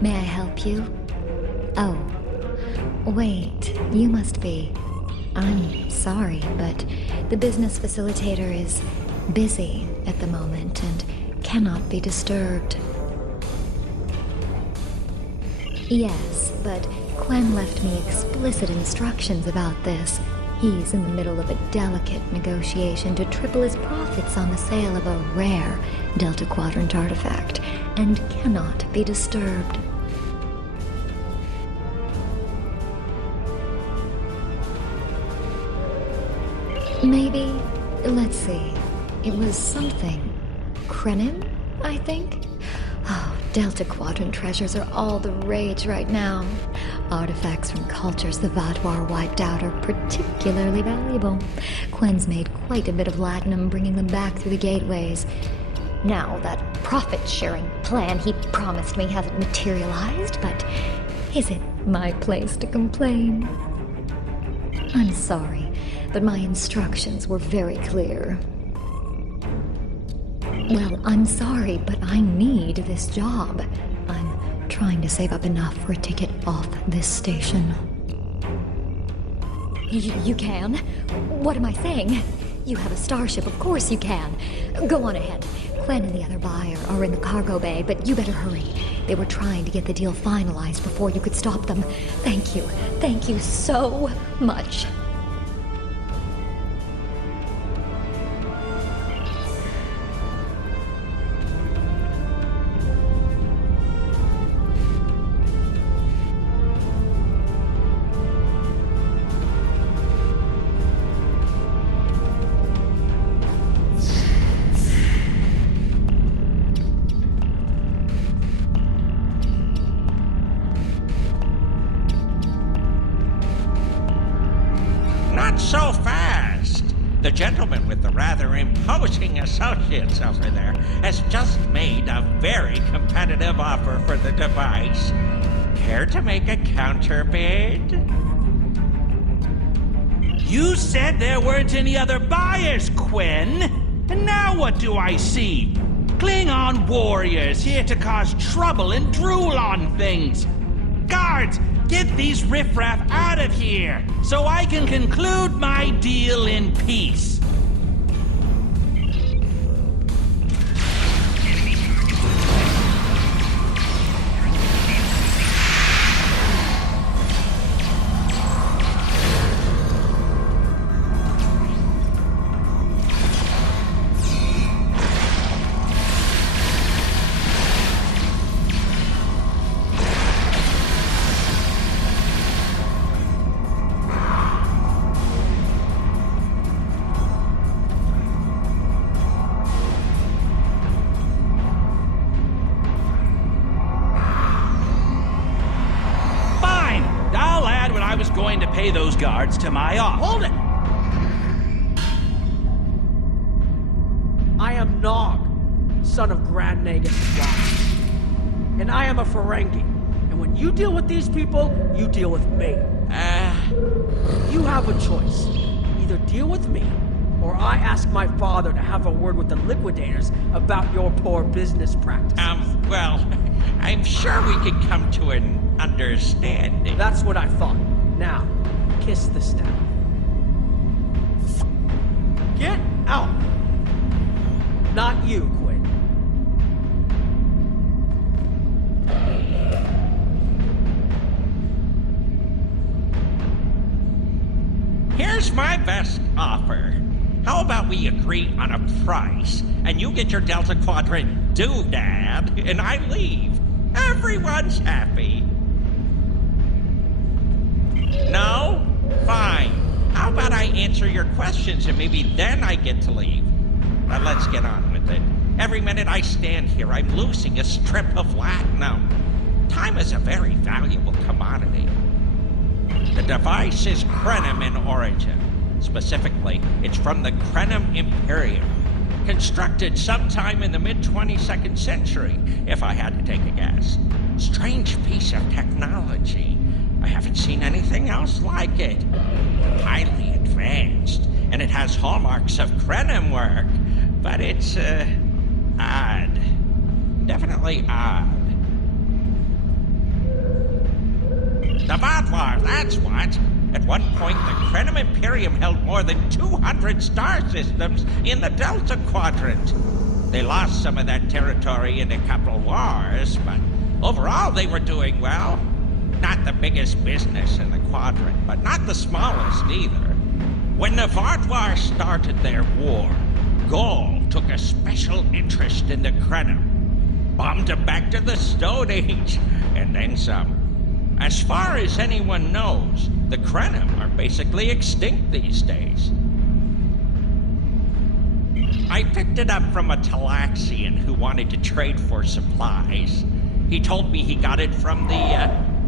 May I help you? Oh, wait, you must be. I'm sorry, but the business facilitator is busy at the moment and cannot be disturbed. Yes, but Quen left me explicit instructions about this. He's in the middle of a delicate negotiation to triple his profits on the sale of a rare Delta Quadrant artifact, and cannot be disturbed. Maybe, let's see, it was something. Krenim, I think? Oh, Delta Quadrant treasures are all the rage right now. Artifacts from cultures the Vaadwaur wiped out are particularly valuable. Quen's made quite a bit of latinum bringing them back through the gateways. Now, that profit-sharing plan he promised me hasn't materialized, but is it my place to complain? I'm sorry, but my instructions were very clear. Well, I'm sorry, but I need this job. I'm trying to save up enough for a ticket off this station. You can? What am I saying? You have a starship, of course you can. Go on ahead. Quen and the other buyer are in the cargo bay, but you better hurry. They were trying to get the deal finalized before you could stop them. Thank you. Thank you so much. So fast! The gentleman with the rather imposing associates over there has just made a very competitive offer for the device. Care to make a counterbid? You said there weren't any other buyers, Quen. And now what do I see? Klingon warriors here to cause trouble and drool on things. Guards, get these riffraff out of here, so I can conclude my deal in peace. Going to pay those guards to my office. Hold it! I am Nog, son of Grand Nagus Swan. And I am a Ferengi. And when you deal with these people, you deal with me. You have a choice. Either deal with me, or I ask my father to have a word with the liquidators about your poor business practices. Well, I'm sure we could come to an understanding. That's what I thought. Now, kiss the staff. Get out! Not you, Quinn. Here's my best offer. How about we agree on a price, and you get your Delta Quadrant doodad, and I leave. Everyone's happy. No? Fine. How about I answer your questions and maybe then I get to leave? But let's get on with it. Every minute I stand here, I'm losing a strip of latinum. Time is a very valuable commodity. The device is Krenim in origin. Specifically, it's from the Krenim Imperium. Constructed sometime in the mid-22nd century, if I had to take a guess. Strange piece of technology. I haven't seen anything else like it. Highly advanced, and it has hallmarks of Krenim work, but it's, odd. Definitely odd. The Vaadwaur, that's what. At one point, the Krenim Imperium held more than 200 star systems in the Delta Quadrant. They lost some of that territory in a couple wars, but overall they were doing well. Not the biggest business in the quadrant, but not the smallest either. When the Vaadwaur started their war, Gaul took a special interest in the Krenim, bombed them back to the Stone Age, and then some. As far as anyone knows, the Krenim are basically extinct these days. I picked it up from a Talaxian who wanted to trade for supplies. He told me he got it from the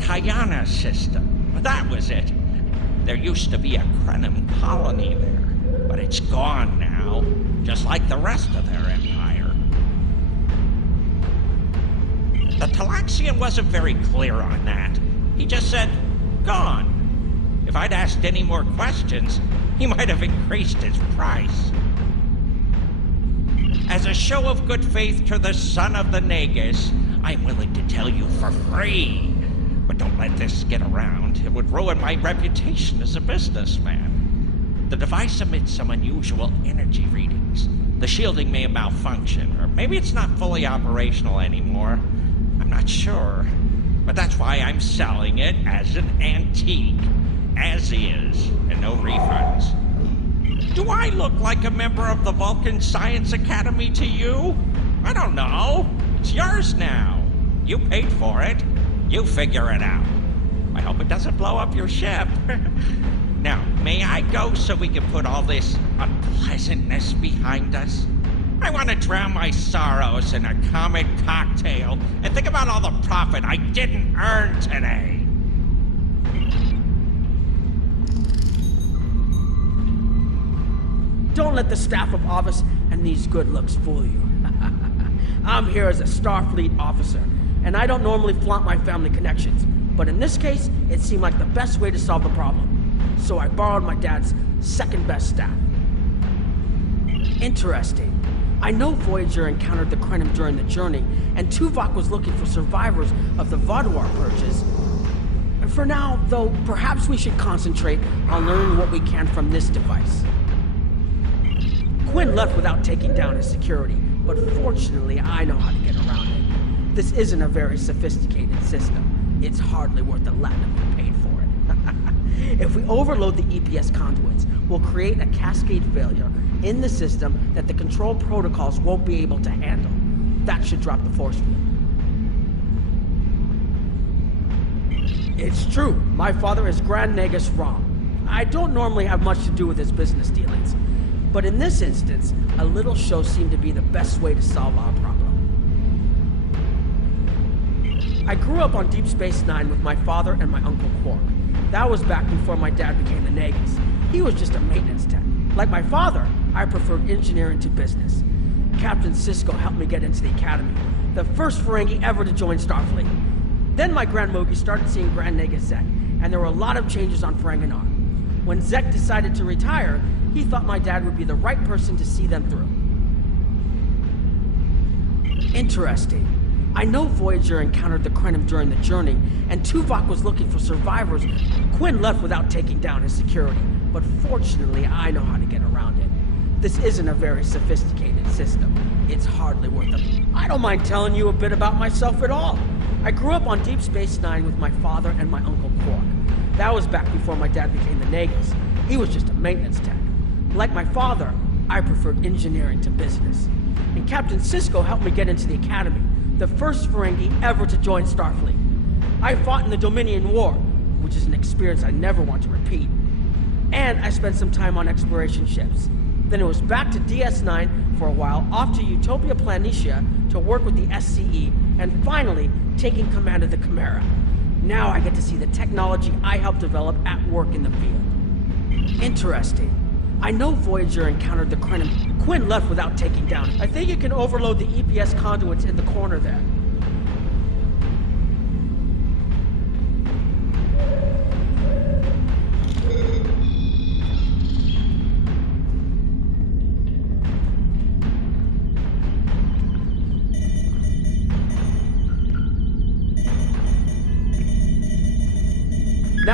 Kayana system. That was it. There used to be a Krenim colony there, but it's gone now, just like the rest of their empire. The Talaxian wasn't very clear on that. He just said, gone. If I'd asked any more questions, he might have increased his price. As a show of good faith to the son of the Nagus, I'm willing to tell you for free. But don't let this get around. It would ruin my reputation as a businessman. The device emits some unusual energy readings. The shielding may malfunction, or maybe it's not fully operational anymore. I'm not sure. But that's why I'm selling it as an antique. As is, and no refunds. Do I look like a member of the Vulcan Science Academy to you? I don't know. It's yours now. You paid for it. You figure it out. I hope it doesn't blow up your ship. Now, may I go so we can put all this unpleasantness behind us? I want to drown my sorrows in a comet cocktail and think about all the profit I didn't earn today. Don't let the staff of Avis and these good looks fool you. I'm here as a Starfleet officer, and I don't normally flaunt my family connections, but in this case, it seemed like the best way to solve the problem. So I borrowed my dad's second best staff. Interesting. I know Voyager encountered the Krenim during the journey, and Tuvok was looking for survivors of the Vaadwaur purges. For now, though, perhaps we should concentrate on learning what we can from this device. Quinn left without taking down his security, but fortunately I know how to get around it. This isn't a very sophisticated system. It's hardly worth the latinum we paid for it. If we overload the EPS conduits, we'll create a cascade failure in the system that the control protocols won't be able to handle. That should drop the force field. It's true, my father is Grand Nagus Rom. I don't normally have much to do with his business dealings, but in this instance, a little show seemed to be the best way to solve our problem. I grew up on Deep Space Nine with my father and my Uncle Quark. That was back before my dad became the Nagus. He was just a maintenance tech. Like my father, I preferred engineering to business. Captain Sisko helped me get into the Academy, the first Ferengi ever to join Starfleet. Then my Grand Mogi started seeing Grand Nagus Zek, and there were a lot of changes on Ferenginar. When Zek decided to retire, he thought my dad would be the right person to see them through. Interesting. I know Voyager encountered the Krenim during the journey, and Tuvok was looking for survivors. Quinn left without taking down his security, but fortunately I know how to get around it. This isn't a very sophisticated system. It's hardly worth it. I don't mind telling you a bit about myself at all. I grew up on Deep Space Nine with my father and my Uncle Quark. That was back before my dad became the Nagus. He was just a maintenance tech. Like my father, I preferred engineering to business. And Captain Sisko helped me get into the Academy, the first Ferengi ever to join Starfleet. I fought in the Dominion War, which is an experience I never want to repeat. And I spent some time on exploration ships. Then it was back to DS9 for a while, off to Utopia Planitia to work with the SCE, and finally taking command of the Chimera. Now I get to see the technology I helped develop at work in the field. Interesting. I know Voyager encountered the Krenim. Quinn left without taking down. I think you can overload the EPS conduits in the corner there.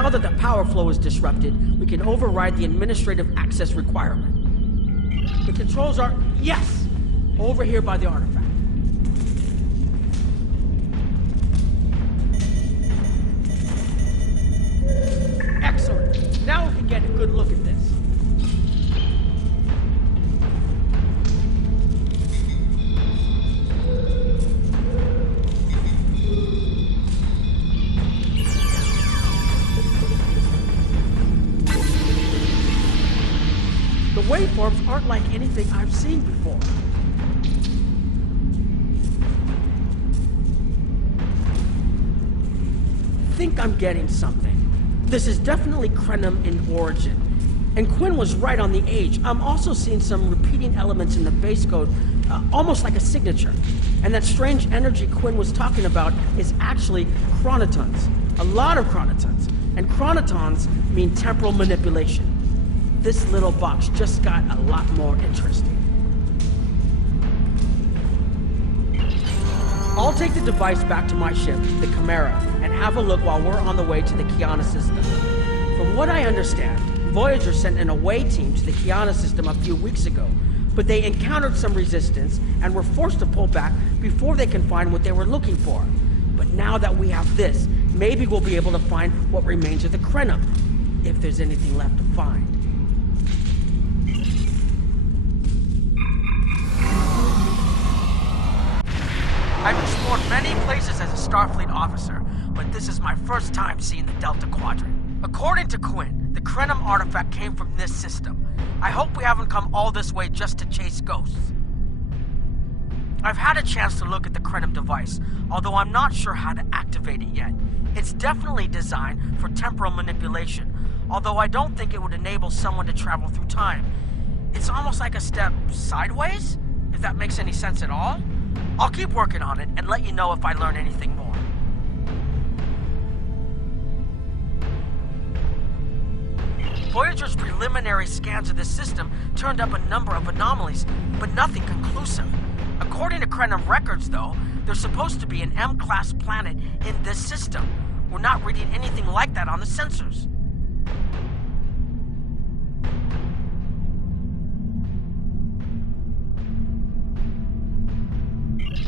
Now that the power flow is disrupted, we can override the administrative access requirement. The controls are, yes, over here by the artifact. Excellent. Now we can get a good look at this. The waveforms aren't like anything I've seen before. I think I'm getting something. This is definitely Krenum in origin. And Quinn was right on the age. I'm also seeing some repeating elements in the base code, almost like a signature. And that strange energy Quinn was talking about is actually chronotons. A lot of chronotons. And chronotons mean temporal manipulation. This little box just got a lot more interesting. I'll take the device back to my ship, the Chimera, and have a look while we're on the way to the Kiana system. From what I understand, Voyager sent an away team to the Kiana system a few weeks ago, but they encountered some resistance and were forced to pull back before they can find what they were looking for. But now that we have this, maybe we'll be able to find what remains of the Krenum, if there's anything left to find. I've explored many places as a Starfleet officer, but this is my first time seeing the Delta Quadrant. According to Quinn, the Krenum artifact came from this system. I hope we haven't come all this way just to chase ghosts. I've had a chance to look at the Krenum device, although I'm not sure how to activate it yet. It's definitely designed for temporal manipulation, although I don't think it would enable someone to travel through time. It's almost like a step sideways, if that makes any sense at all. I'll keep working on it and let you know if I learn anything more. Voyager's preliminary scans of this system turned up a number of anomalies, but nothing conclusive. According to Krenum records, though, there's supposed to be an M-class planet in this system. We're not reading anything like that on the sensors.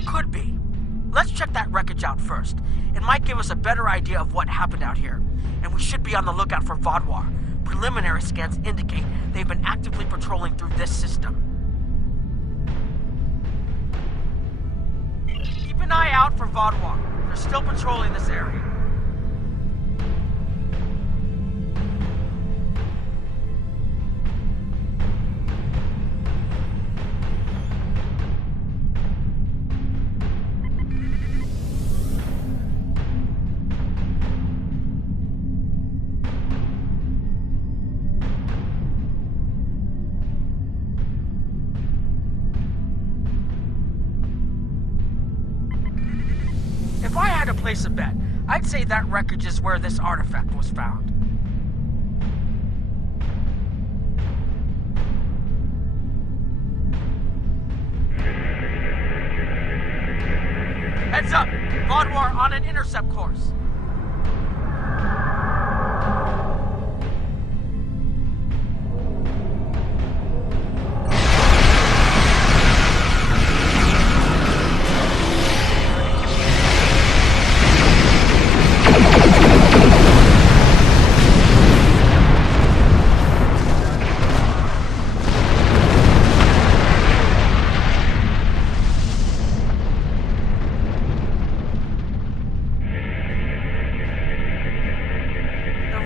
Could be. Let's check that wreckage out first. It might give us a better idea of what happened out here. And we should be on the lookout for Vaadwaur. Preliminary scans indicate they've been actively patrolling through this system. Keep an eye out for Vaadwaur. They're still patrolling this area. If I had to place a bet, I'd say that wreckage is where this artifact was found. Heads up! Vaadwaur on an intercept course.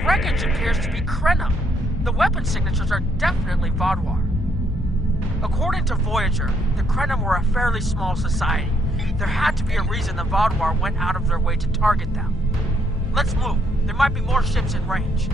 Wreckage appears to be Krenum. The weapon signatures are definitely Vaadwaur. According to Voyager, the Krenum were a fairly small society. There had to be a reason the Vaadwaur went out of their way to target them. Let's move. There might be more ships in range.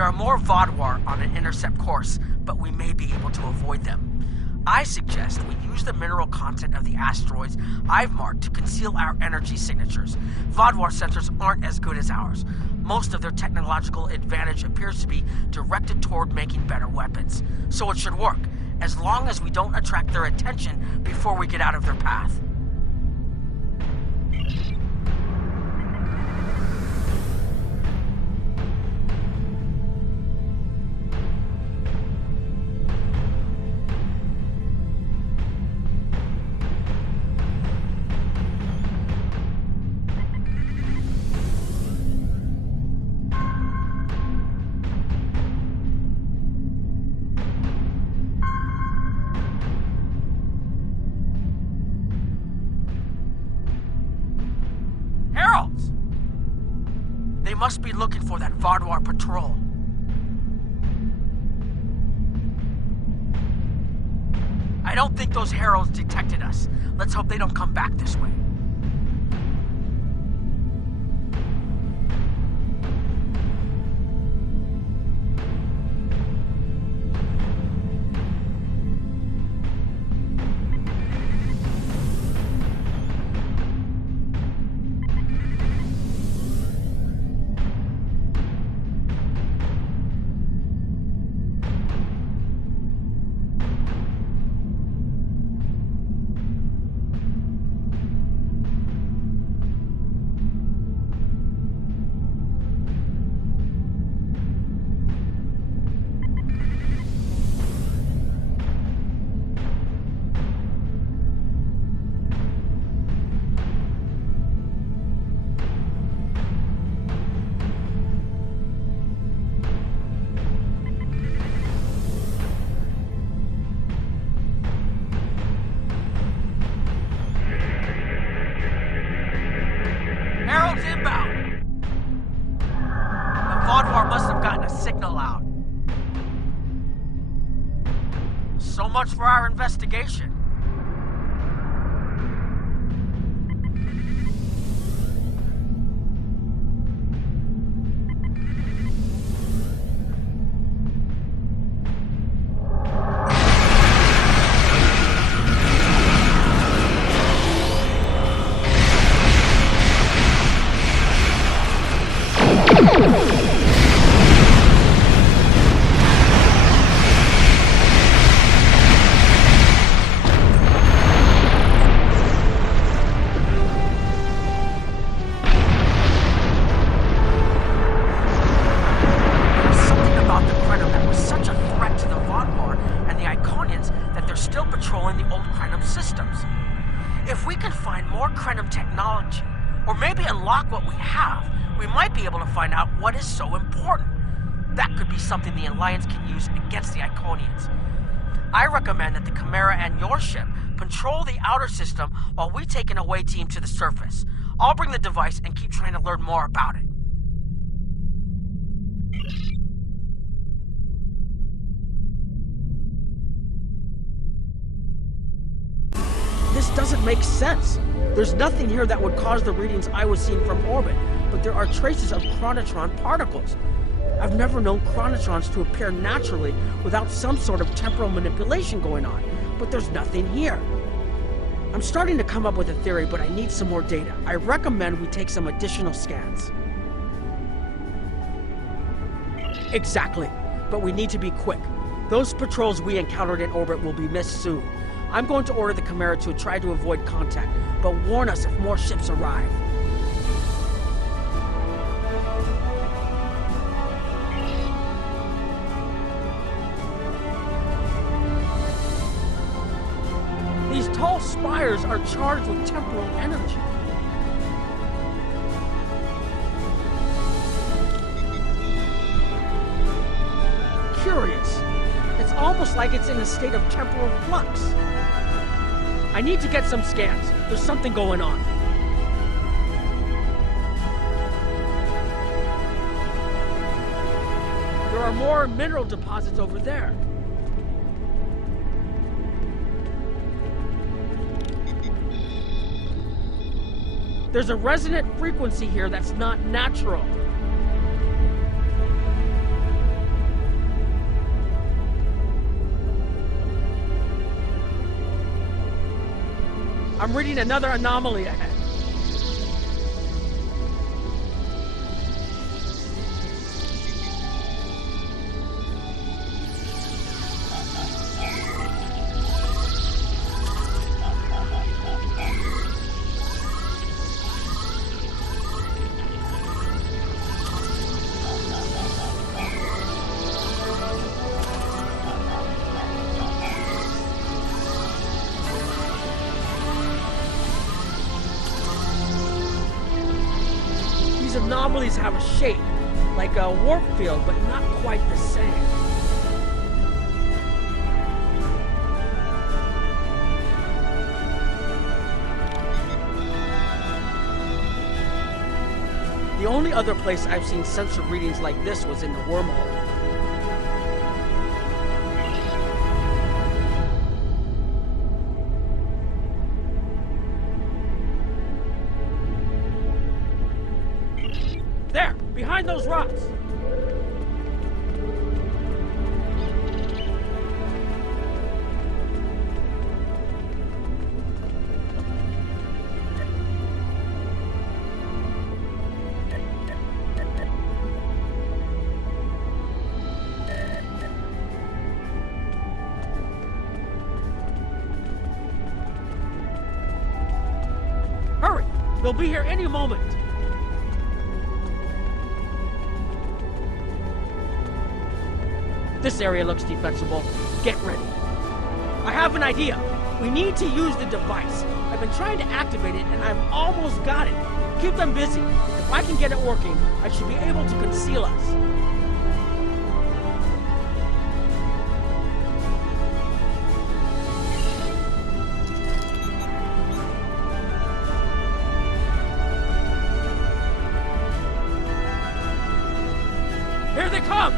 There are more Vodwar on an intercept course, but we may be able to avoid them. I suggest we use the mineral content of the asteroids I've marked to conceal our energy signatures. Vodwar sensors aren't as good as ours. Most of their technological advantage appears to be directed toward making better weapons. So it should work, as long as we don't attract their attention before we get out of their path. They must be looking for that Vodwar patrol. I don't think those heralds detected us. Let's hope they don't come back this way. So much for our investigation. If we can find more Krenim technology, or maybe unlock what we have, we might be able to find out what is so important. That could be something the Alliance can use against the Iconians. I recommend that the Chimera and your ship patrol the outer system while we take an away team to the surface. I'll bring the device and keep trying to learn more about it. This doesn't make sense. There's nothing here that would cause the readings I was seeing from orbit, but there are traces of chronotron particles. I've never known chronotrons to appear naturally without some sort of temporal manipulation going on, but there's nothing here. I'm starting to come up with a theory, but I need some more data. I recommend we take some additional scans. Exactly, but we need to be quick. Those patrols we encountered in orbit will be missed soon. I'm going to order the Chimera to try to avoid contact, but warn us if more ships arrive. These tall spires are charged with temporal energy. Curious. It's almost like it's in a state of temporal flux. I need to get some scans. There's something going on. There are more mineral deposits over there. There's a resonant frequency here that's not natural. I'm reading another anomaly ahead. These anomalies have a shape, like a warp field, but not quite the same. The only other place I've seen sensor readings like this was in the wormhole. There! Behind those rocks! Hurry! They'll be here any moment! This area looks defensible. Get ready. I have an idea. We need to use the device. I've been trying to activate it, and I've almost got it. Keep them busy. If I can get it working, I should be able to conceal us. Here they come!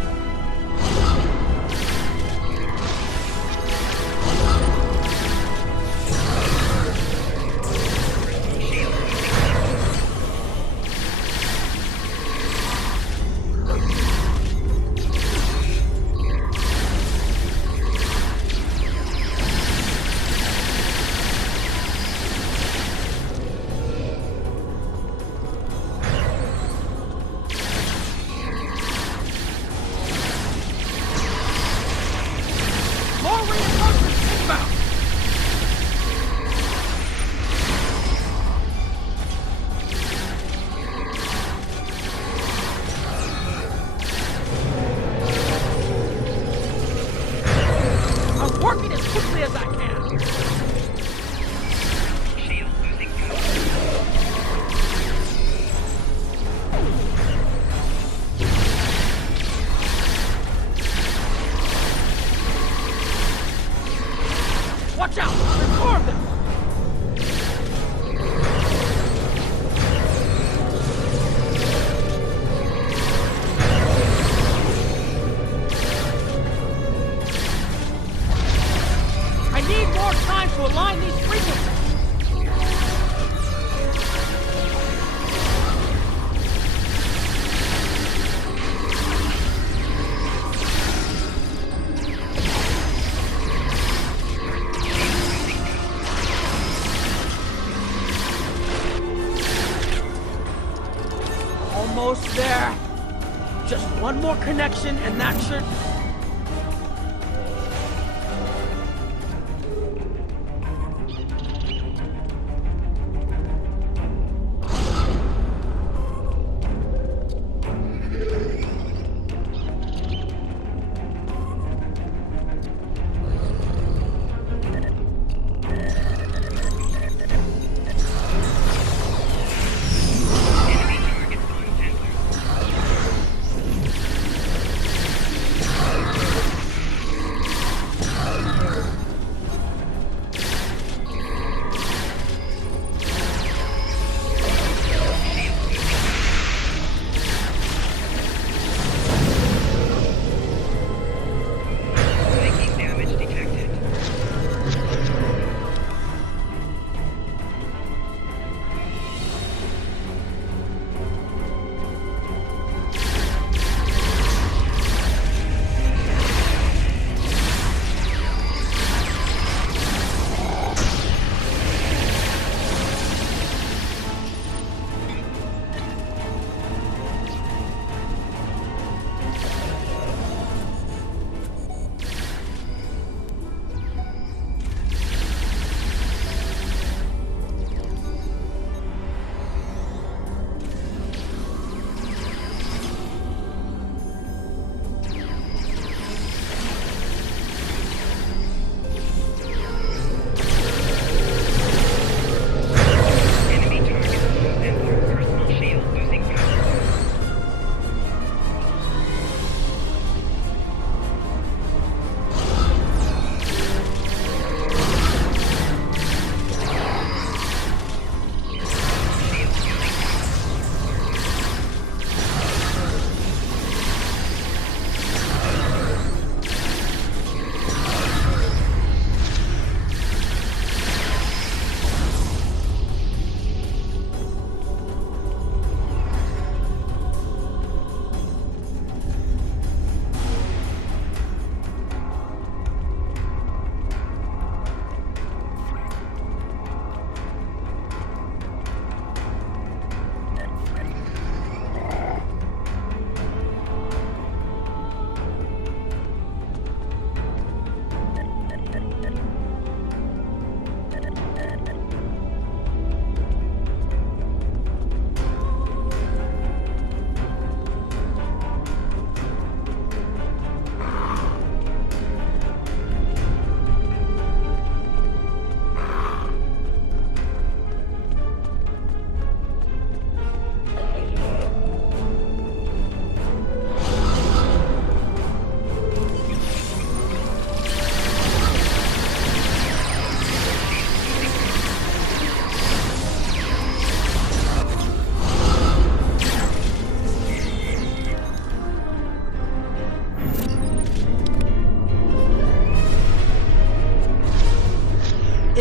More reinforcements inbound! I'm working as quickly as I can. Watch out! There's more of them! I need more time to align these frequencies! Almost there. Just one more connection and that should...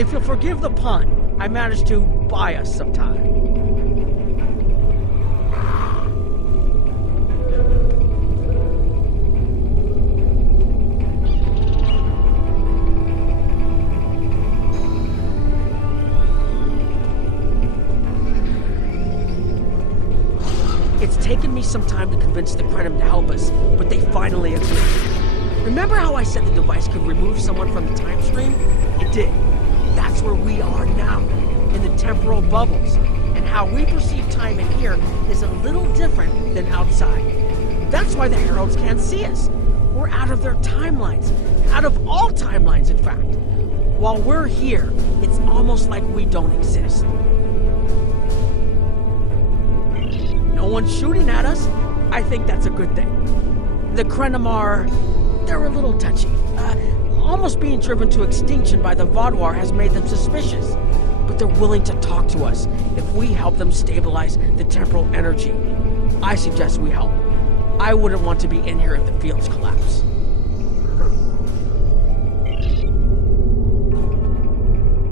If you'll forgive the pun, I managed to buy us some time. It's taken me some time to convince the Krenim to help us, but they finally agreed. Remember how I said the device could remove someone from the time stream? It did. That's where we are now, in the temporal bubbles. And how we perceive time in here is a little different than outside. That's why the Heralds can't see us. We're out of their timelines. Out of all timelines, in fact. While we're here, it's almost like we don't exist. No one's shooting at us. I think that's a good thing. The Krenim they're a little touchy. Almost being driven to extinction by the Vaadwaur has made them suspicious. But they're willing to talk to us if we help them stabilize the temporal energy. I suggest we help. I wouldn't want to be in here if the fields collapse.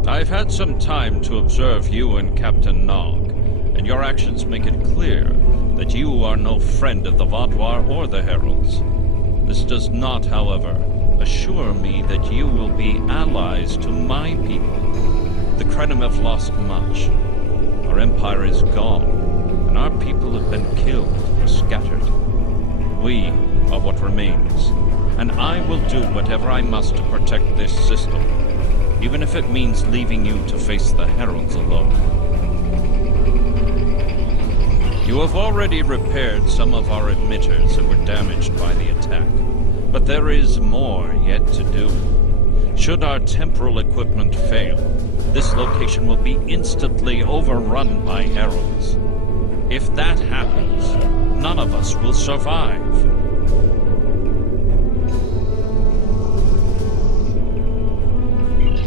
I've had some time to observe you and Captain Nog, and your actions make it clear that you are no friend of the Vaadwaur or the Heralds. This does not, however, assure me that you will be allies to my people. The Krenim have lost much. Our empire is gone, and our people have been killed or scattered. We are what remains, and I will do whatever I must to protect this system, even if it means leaving you to face the Heralds alone. You have already repaired some of our emitters that were damaged by the attack, but there is more yet to do. Should our temporal equipment fail, this location will be instantly overrun by Heralds. If that happens, none of us will survive.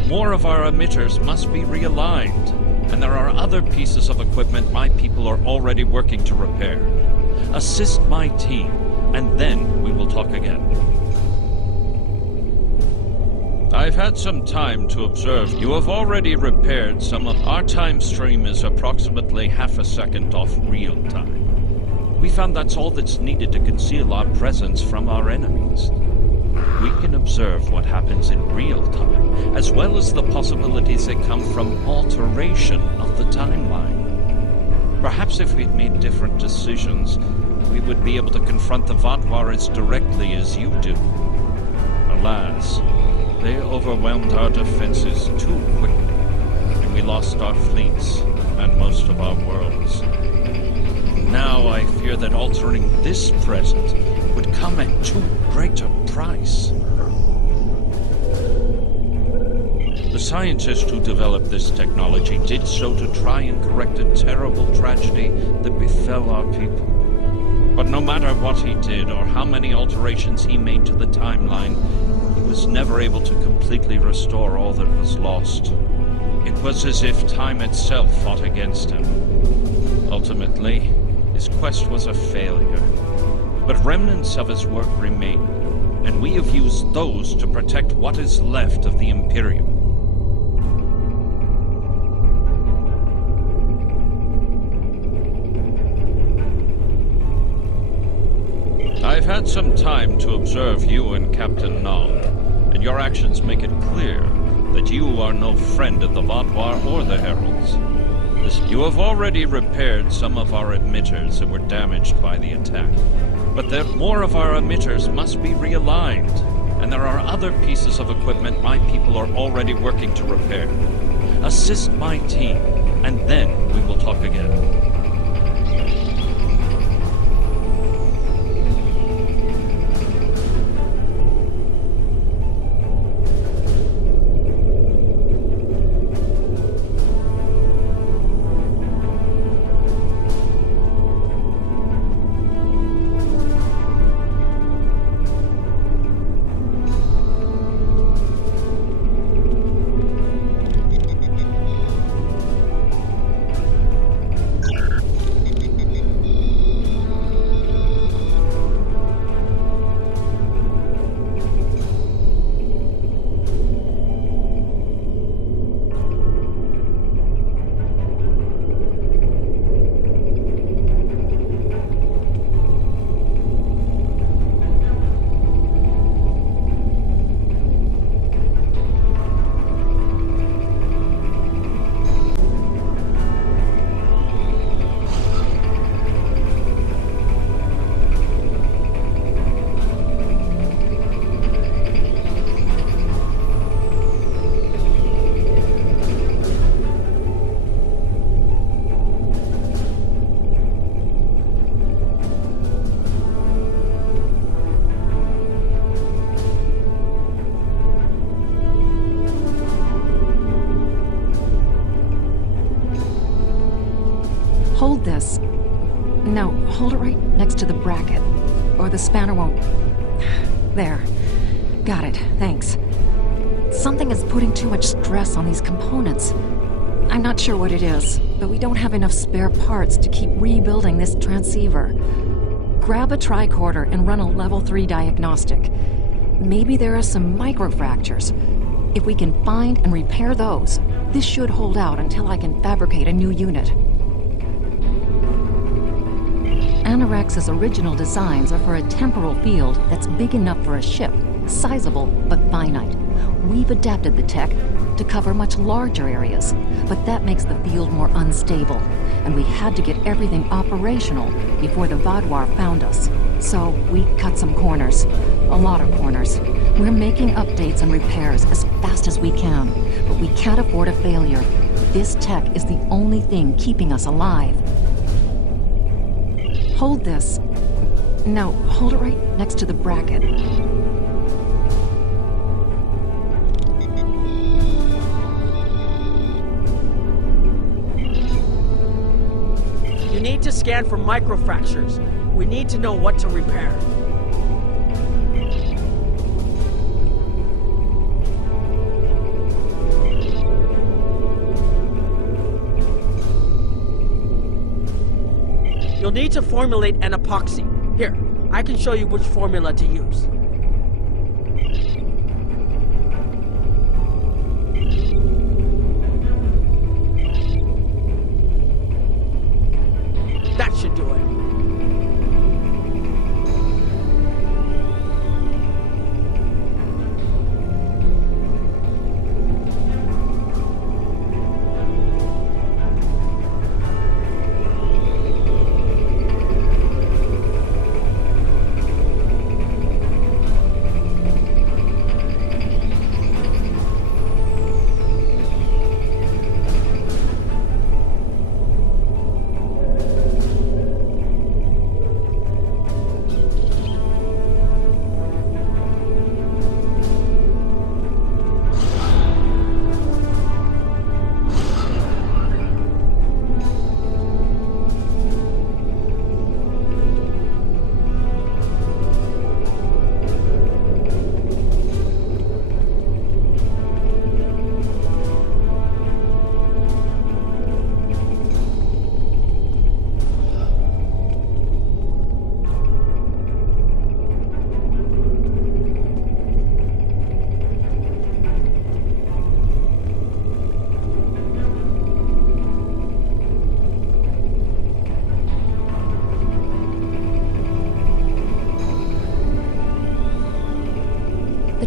More of our emitters must be realigned. And there are other pieces of equipment my people are already working to repair. Assist my team, and then we will talk again. I've had some time to observe. You have already repaired some of our time stream is approximately half a second off real time. We found that's all that's needed to conceal our presence from our enemies. We can observe what happens in real time, as well as the possibilities that come from alteration of the timeline. Perhaps if we'd made different decisions, we would be able to confront the Vaadwaur as directly as you do. Alas, they overwhelmed our defenses too quickly, and we lost our fleets and most of our worlds. Now I fear that altering this present would come at too great a price. The scientist who developed this technology did so to try and correct a terrible tragedy that befell our people. But no matter what he did or how many alterations he made to the timeline, he was never able to completely restore all that was lost. It was as if time itself fought against him. Ultimately, his quest was a failure. But remnants of his work remain, and we have used those to protect what is left of the Imperium. I've had some time to observe you and Captain Nog, and your actions make it clear that you are no friend of the Vaadwaur or the Heralds. You have already repaired some of our emitters that were damaged by the attack, but more of our emitters must be realigned, and there are other pieces of equipment my people are already working to repair. Assist my team, and then we will talk again. Hold this. No, hold it right next to the bracket, or the spanner won't... There. Got it, thanks. Something is putting too much stress on these components. I'm not sure what it is, but we don't have enough spare parts to keep rebuilding this transceiver. Grab a tricorder and run a level 3 diagnostic. Maybe there are some microfractures. If we can find and repair those, this should hold out until I can fabricate a new unit. Anorak's original designs are for a temporal field that's big enough for a ship, sizable but finite. We've adapted the tech to cover much larger areas, but that makes the field more unstable, and we had to get everything operational before the Vaadwaur found us. So we cut some corners. A lot of corners. We're making updates and repairs as fast as we can, but we can't afford a failure. This tech is the only thing keeping us alive. Hold this. No, hold it right next to the bracket. You need to scan for microfractures. We need to know what to repair. You'll need to formulate an epoxy. Here, I can show you which formula to use. That should do it.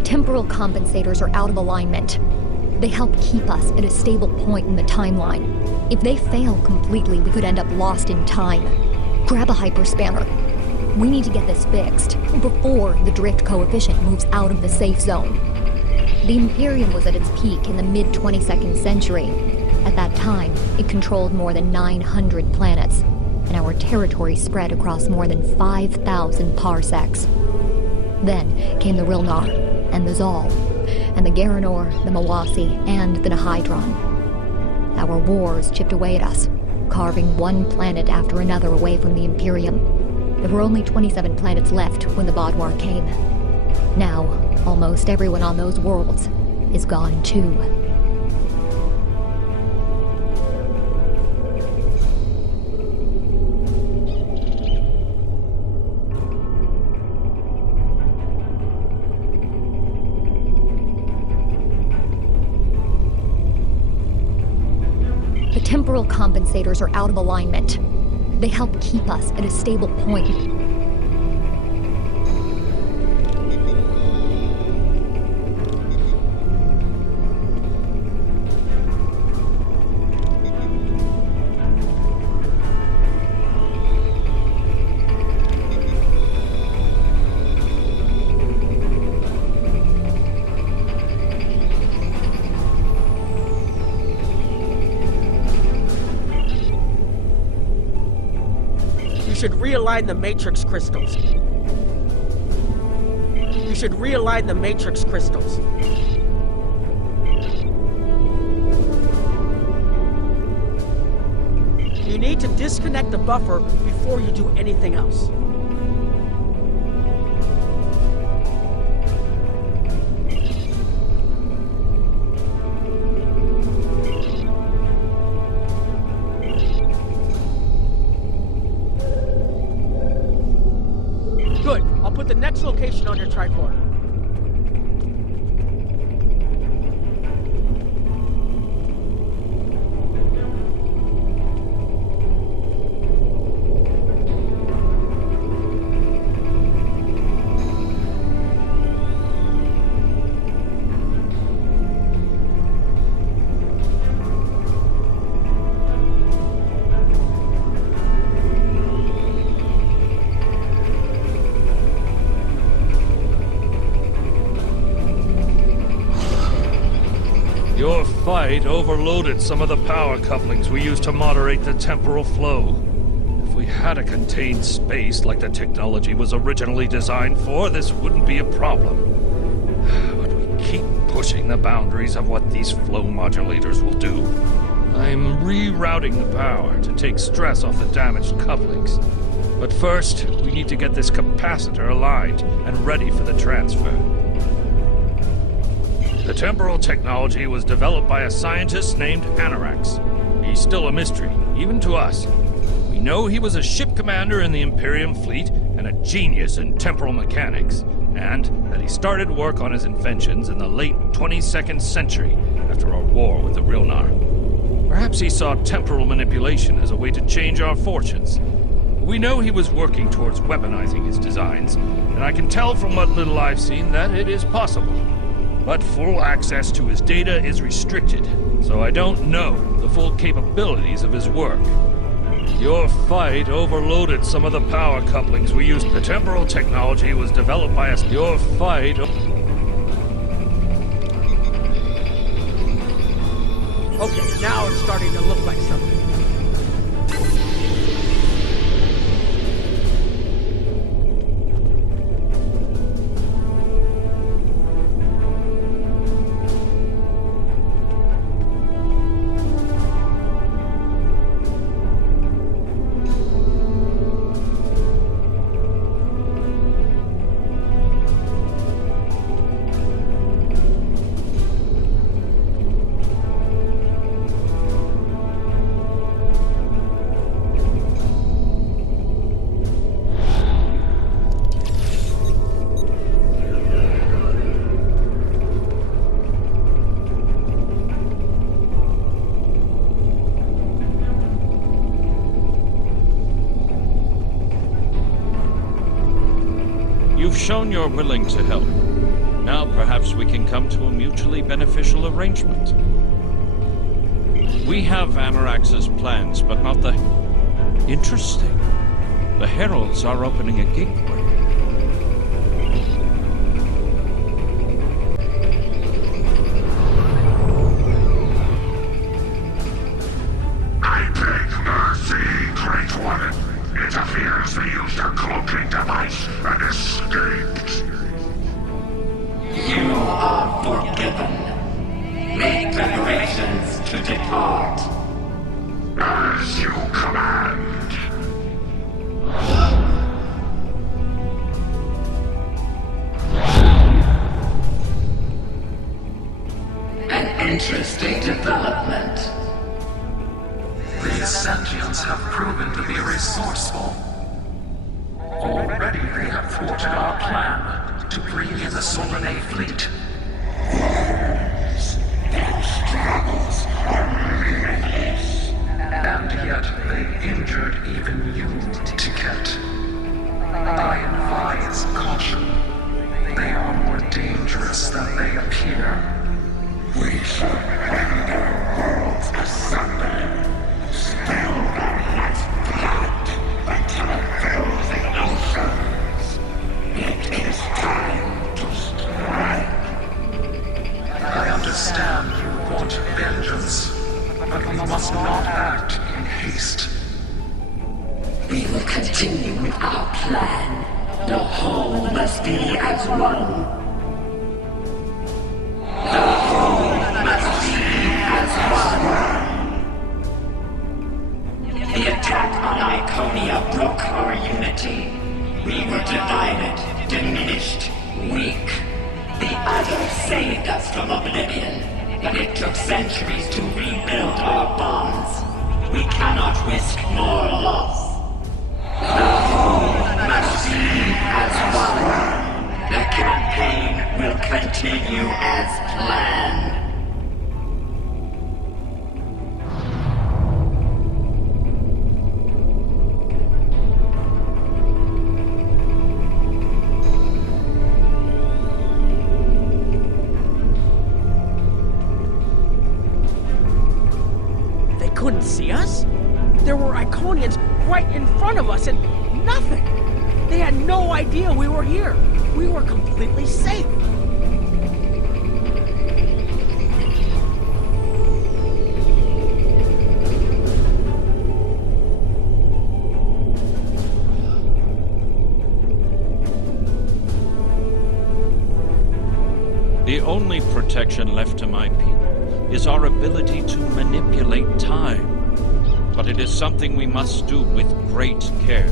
Temporal compensators are out of alignment. They help keep us at a stable point in the timeline. If they fail completely, we could end up lost in time. Grab a hyperspanner. We need to get this fixed before the drift coefficient moves out of the safe zone. The Imperium was at its peak in the mid-22nd century. At that time, it controlled more than 900 planets, and our territory spread across more than 5,000 parsecs. Then came the Rilnar, and the Zal, and the Garanor, the Mawasi, and the Nihydron. Our wars chipped away at us, carving one planet after another away from the Imperium. There were only 27 planets left when the Vaadwaur came. Now, almost everyone on those worlds is gone too. Temporal compensators are out of alignment. They help keep us at a stable point. You should realign the matrix crystals. You should realign the matrix crystals. You need to disconnect the buffer before you do anything else. Good. I'll put the next location on your tricorder. Your fight overloaded some of the power couplings we used to moderate the temporal flow. If we had a contained space like the technology was originally designed for, this wouldn't be a problem. But we keep pushing the boundaries of what these flow modulators will do. I'm rerouting the power to take stress off the damaged couplings. But first, we need to get this capacitor aligned and ready for the transfer. The temporal technology was developed by a scientist named Anorax. He's still a mystery, even to us. We know he was a ship commander in the Imperium fleet and a genius in temporal mechanics, and that he started work on his inventions in the late 22nd century after our war with the Rilnar. Perhaps he saw temporal manipulation as a way to change our fortunes. We know he was working towards weaponizing his designs, and I can tell from what little I've seen that it is possible. But full access to his data is restricted, so I don't know the full capabilities of his work. Your fight overloaded some of the power couplings we used. The temporal technology was developed by us. Your fight... Okay, now it's starting to look like something. You've shown you're willing to help. Now perhaps we can come to a mutually beneficial arrangement. We have Anorax's plans, but not the... Interesting. The Heralds are opening a gateway. I beg mercy, Great One. It appears they used a cloaking device and escaped. You are forgiven. Make preparations to depart. As you command. An interesting development. These sentients have proven to be resourceful. Already they have thwarted our plan to bring in the Solanae fleet. Their struggles are limitless. And yet they injured even you, Ticket. I advise caution. They are more dangerous than they appear. We should render worlds asunder. Spill their life's blood until it fills the oceans. It is time to strike. I understand you want vengeance, but we must not act in haste. We will continue with our plan. The whole must be as one. The whole must be as one. The from oblivion, but it took centuries to rebuild our bonds. We cannot risk more loss. The whole must leave as one. The campaign will continue as planned. Couldn't see us? There were Iconians right in front of us and nothing. They had no idea we were here. We were completely safe. The only protection left to my people is our ability to manipulate time. But it is something we must do with great care.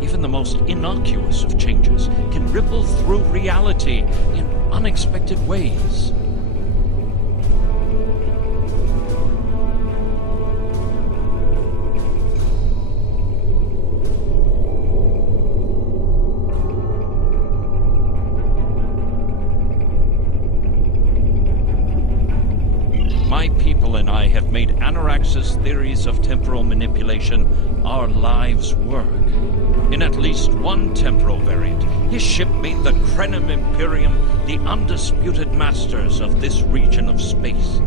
Even the most innocuous of changes can ripple through reality in unexpected ways. My people and I have made Anorax's theories of temporal manipulation our lives' work. In at least one temporal variant, his ship made the Krenim Imperium the undisputed masters of this region of space.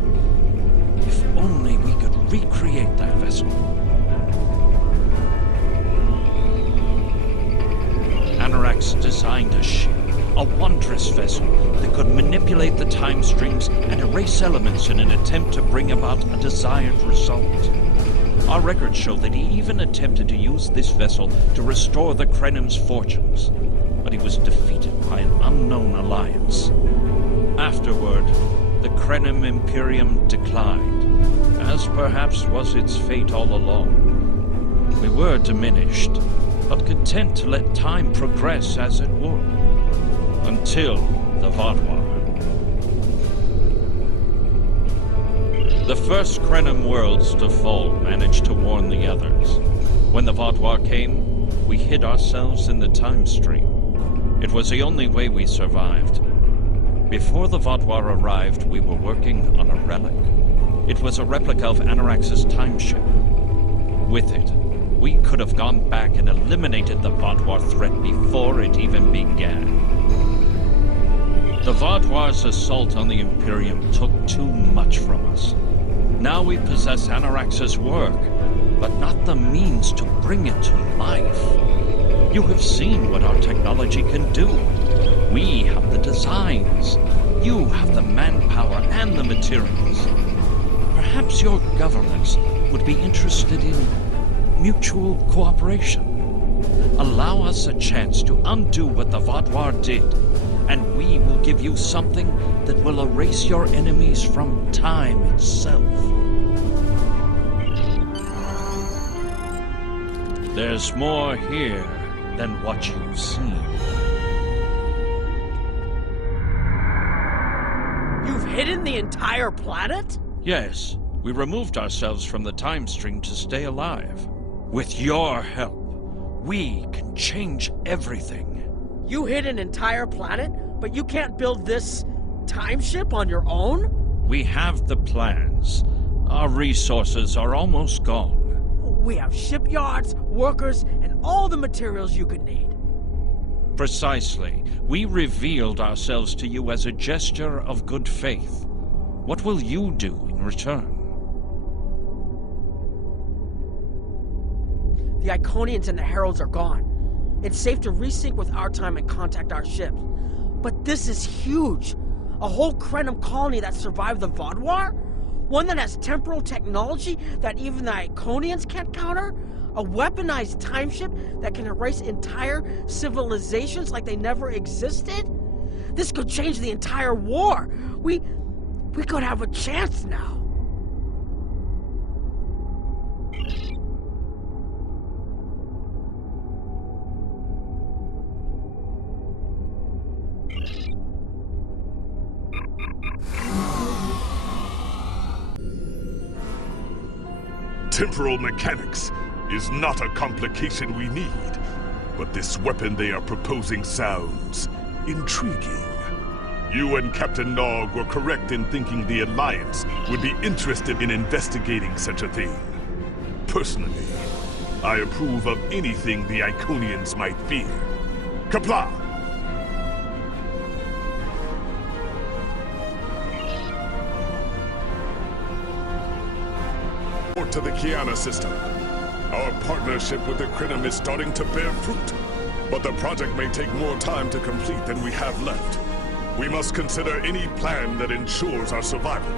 If only we could recreate that vessel. Anorax designed a ship, a wondrous vessel that could manipulate the time streams and erase elements in an attempt to bring about a desired result. Our records show that he even attempted to use this vessel to restore the Krenim's fortunes, but he was defeated by an unknown alliance. Afterward, the Krenim Imperium declined, as perhaps was its fate all along. We were diminished, but content to let time progress as it would. Until the Vaadwaur. The first Krenim worlds to fall managed to warn the others. When the Vaadwaur came, we hid ourselves in the time stream. It was the only way we survived. Before the Vaadwaur arrived, we were working on a relic. It was a replica of Anorax's time ship. With it, we could have gone back and eliminated the Vaadwaur threat before it even began. The Vaadwaur's assault on the Imperium took too much from us. Now we possess Anorax's work, but not the means to bring it to life. You have seen what our technology can do. We have the designs. You have the manpower and the materials. Perhaps your governments would be interested in mutual cooperation. Allow us a chance to undo what the Vaadwaur did, and we will give you something that will erase your enemies from time itself. There's more here than what you've seen. You've hidden the entire planet? Yes, we removed ourselves from the time stream to stay alive. With your help, we can change everything. You hid an entire planet, but you can't build this time ship on your own? We have the plans. Our resources are almost gone. We have shipyards, workers, and all the materials you could need. Precisely. We revealed ourselves to you as a gesture of good faith. What will you do in return? The Iconians and the Heralds are gone. It's safe to resync with our time and contact our ships. But this is huge. A whole Krenim colony that survived the Vaadwaur? One that has temporal technology that even the Iconians can't counter? A weaponized time ship that can erase entire civilizations like they never existed? This could change the entire war. We could have a chance now. Temporal mechanics is not a complication we need, but this weapon they are proposing sounds intriguing. You and Captain Nog were correct in thinking the Alliance would be interested in investigating such a thing. Personally, I approve of anything the Iconians might fear. Kapla! To the Kiana system. Our partnership with the Krenim is starting to bear fruit, but the project may take more time to complete than we have left. We must consider any plan that ensures our survival.